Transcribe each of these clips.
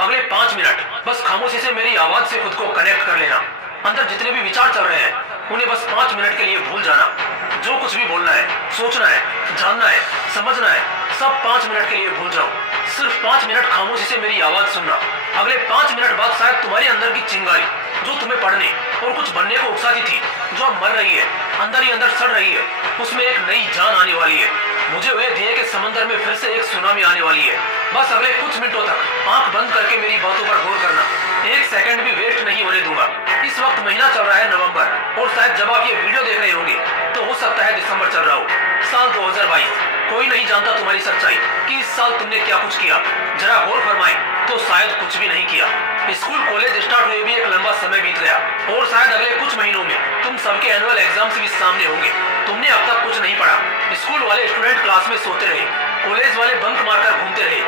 अगले 5 मिनट बस खामोशी से मेरी आवाज से खुद को कनेक्ट कर लेना। अंदर जितने भी विचार चल रहे हैं उन्हें बस 5 मिनट के लिए भूल जाना। जो कुछ भी बोलना है, सोचना है, जानना है, समझना है, सब 5 मिनट के लिए भूल जाओ। सिर्फ 5 मिनट खामोशी से मेरी आवाज सुनना। अगले 5 मिनट बाद शायद तुम्हारे अंदर की चिंगारी जो तुम्हें पढ़ने और कुछ बनने को उकसाती थी, जो अब मर रही है, अंदर ही अंदर सड़ रही है, उसमें एक नई जान आने वाली है। मुझे हुए ध्येय के समंदर में फिर से एक सुनामी आने वाली है। बस अगले कुछ मिनटों तक आंख बंद करके मेरी बातों पर गौर करना। एक सेकंड भी वेस्ट नहीं होने दूंगा। इस वक्त महीना चल रहा है नवंबर, और शायद जब आप ये वीडियो देख रहे होंगे तो हो सकता है दिसंबर चल रहा हो, साल 2022। कोई नहीं जानता तुम्हारी सच्चाई कि इस साल तुमने क्या कुछ किया। जरा गौर फरमाए तो शायद कुछ भी नहीं किया। स्कूल कॉलेज स्टार्ट हुए भी एक लंबा समय बीत गया, और शायद अगले कुछ महीनों में तुम सबके एनुअल एग्जाम्स भी सामने होंगे। तुमने अब तक कुछ नहीं पढ़ा। स्कूल वाले स्टूडेंट क्लास में सोते रहे, कॉलेज वाले बंक मारकर घूमते रहे।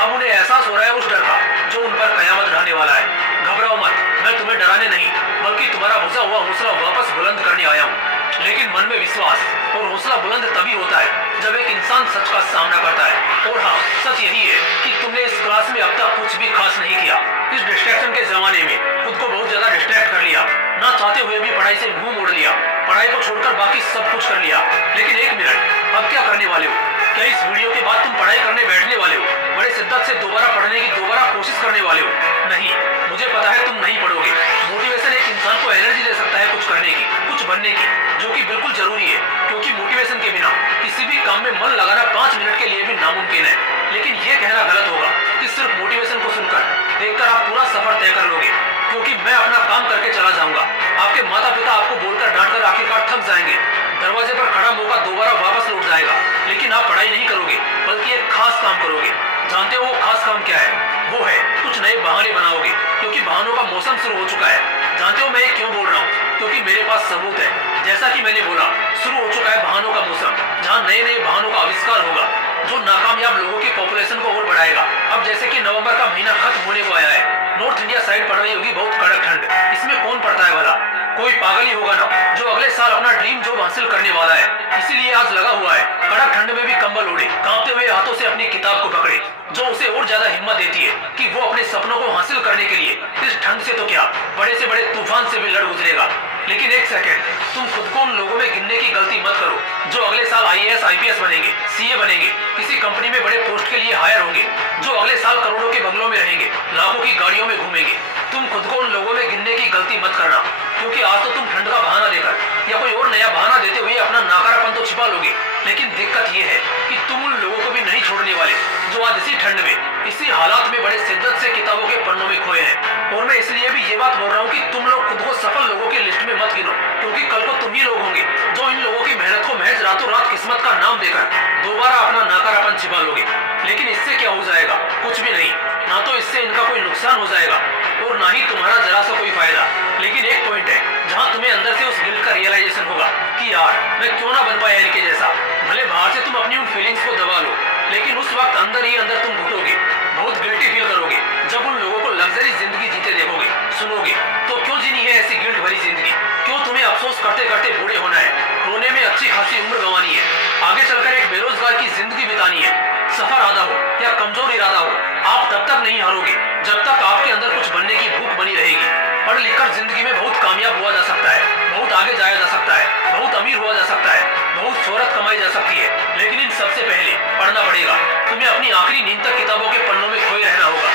अब उन्हें एहसास हो रहा है उस डर का जो उन पर कयामत ढाने वाला है। घबराओ मत, मैं तुम्हें डराने नहीं बल्कि तुम्हारा बुझा हुआ हौसला वापस बुलंद करने आया हूँ। लेकिन मन में विश्वास और हौसला बुलंद तभी होता है जब एक इंसान सच का सामना करता है। और हाँ, सच यही है कि तुमने इस क्लास में अब तक कुछ भी खास नहीं किया। इस डिस्ट्रैक्शन के जमाने में खुद को बहुत ज्यादा डिस्ट्रैक्ट कर लिया, ना चाहते हुए भी पढ़ाई से मुंह मोड़ लिया, पढ़ाई को छोड़कर बाकी सब कुछ कर लिया। लेकिन एक मिनट, अब क्या करने वाले हो? क्या इस वीडियो के बाद तुम पढ़ाई करने बैठने वाले हो? बड़े शिद्दत से दोबारा पढ़ने की दोबारा कोशिश करने वाले हो? नहीं, मुझे पता है तुम नहीं पढ़ोगे। मोटिवेशन एक इंसान को एनर्जी दे सकता है कुछ करने की, कुछ बनने की, जो कि बिल्कुल जरूरी है, क्योंकि मोटिवेशन के बिना किसी भी काम में मन लगाना 5 मिनट के लिए भी नामुमकिन है। लेकिन यह कहना गलत होगा कि सिर्फ मोटिवेशन को सुनकर, देखकर आप पूरा सफर तय कर लोगे, क्योंकि मैं अपना काम करके चला जाऊंगा। आपके माता पिता आपको बोलकर डांटकर आखिरकार थक जाएंगे। दरवाजे पर खड़ा मौका दोबारा वापस लौट जाएगा। लेकिन आप पढ़ाई नहीं करोगे बल्कि एक खास काम करोगे। जानते हो वो खास काम क्या है? वो है कुछ नए बहाने बनाओगे, क्योंकि बहानों का मौसम शुरू हो चुका है। जानते हो मैं ये क्यों बोल रहा हूँ? क्योंकि मेरे पास सबूत है। जैसा कि मैंने बोला, शुरू हो चुका है बहानों का मौसम, जहाँ नए नए बहानों का आविष्कार होगा जो नाकामयाब लोगों की पॉपुलेशन को और बढ़ाएगा। अब जैसे कि नवंबर का महीना खत्म होने को आया है, नॉर्थ इंडिया साइड पड़ रही होगी बहुत कड़क ठंड। इसमें कौन पड़ता है भला? कोई पागल ही होगा ना, जो अगले साल अपना ड्रीम जॉब हासिल करने वाला है। इसीलिए आज लगा हुआ है कड़क ठंड में भी कंबल ओढ़े, कांपते हुए हाथों से अपनी किताब को पकड़े, जो उसे और ज्यादा हिम्मत देती है कि वो अपने सपनों को हासिल करने के लिए इस ठंड से तो क्या, बड़े से बड़े तूफान से भी लड़ गुजरेगा। लेकिन एक सेकंड, तुम खुद को उन लोगों में गिनने की गलती मत करो जो अगले साल IAS IPS बनेंगे, CA बनेंगे, किसी कंपनी में बड़े पोस्ट के लिए हायर होंगे, जो अगले साल करोड़ों के बंगलों में रहेंगे, लाखों की गाड़ियों में घूमेंगे। तुम खुद को उन लोगों में गिनने की गलती मत करना, क्योंकि आज तो तुम ठंड का बहाना देकर या कोई और नया बहाना देते हुए अपना नाकारापन तो छिपा लोगे। लेकिन दिक्कत यह है कि तुम उन लोगों को भी नहीं छोड़ने वाले जो आज इसी ठंड में, इसी हालात में बड़े शिद्दत से किताबों के पन्नों में खोए हैं। और मैं इसलिए भी ये बात बोल रहा हूँ कि तुम लोग खुद को सफल लोगों की लिस्ट में मत गिनो, क्योंकि कल को तुम ही लोग होंगे जो इन लोगों की मेहनत को महज रातों रात किस्मत का नाम देकर दोबारा अपना नाकारापन छिपा लोगे। लेकिन इससे क्या हो जाएगा? कुछ भी नहीं। ना तो इससे इनका कोई नुकसान हो जाएगा और ना ही तुम्हारा जरा सा कोई फायदा। लेकिन एक पॉइंट है जहाँ तुम्हें अंदर से उस गिल्ट का रियलाइजेशन होगा कि यार मैं क्यों ना बन पाया इनके जैसा। भले बाहर से तुम अपनी उन फीलिंग्स को दबा लो, लेकिन उस वक्त अंदर ही अंदर तुम घुटोगे, बहुत गिल्टी फील करोगे जब उन लोगों को लग्जरी जिंदगी जीते देखोगे, सुनोगे। तो क्यों जीनी है ऐसी गिल्ट भरी जिंदगी? क्यों तुम्हें अफसोस करते करते बूढ़े होना है, रोने में अच्छी खासी उम्र गंवानी है, आगे चलकर एक बेरोजगार की जिंदगी बितानी है? सफर आधा हो या कमजोर इरादा हो, आप तब तक नहीं हारोगे जब तक आपके अंदर कुछ बनने की भूख बनी रहेगी। पढ़ लिखकर जिंदगी में बहुत कामयाब हुआ जा सकता है, बहुत आगे जाया जा सकता है, बहुत अमीर हुआ जा सकता है, बहुत शोहरत कमाई जा सकती है। लेकिन इन सबसे पहले पढ़ना पड़ेगा। तुम्हें अपनी आखिरी नींद तक किताबों के पन्नों में खोए रहना होगा।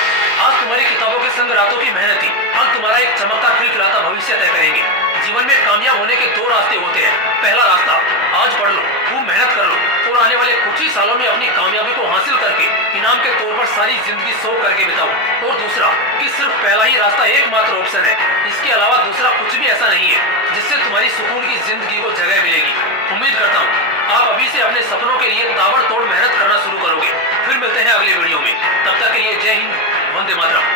आज तुम्हारी किताबों के संग रातों की मेहनत ही कल तुम्हारा एक चमकता खिलखिलाता भविष्य तय करेंगे। जीवन में कामयाब होने के 2 रास्ते होते हैं। पहला रास्ता, आज पढ़ लो, खूब मेहनत कर लो और आने वाले कुछ ही सालों में अपनी कामयाबी को हासिल करके इनाम के तौर पर सारी जिंदगी शौक करके बिताओ। और दूसरा कि सिर्फ पहला ही रास्ता एकमात्र ऑप्शन है, इसके अलावा दूसरा कुछ भी ऐसा नहीं है जिससे तुम्हारी सुकून की जिंदगी को जगह मिलेगी। उम्मीद करता हूँ आप अभी से अपने सपनों के लिए ताबड़तोड़ मेहनत करना शुरू करोगे। फिर मिलते हैं अगले वीडियो में, तब तक के लिए जय हिंद, वंदे मातरम।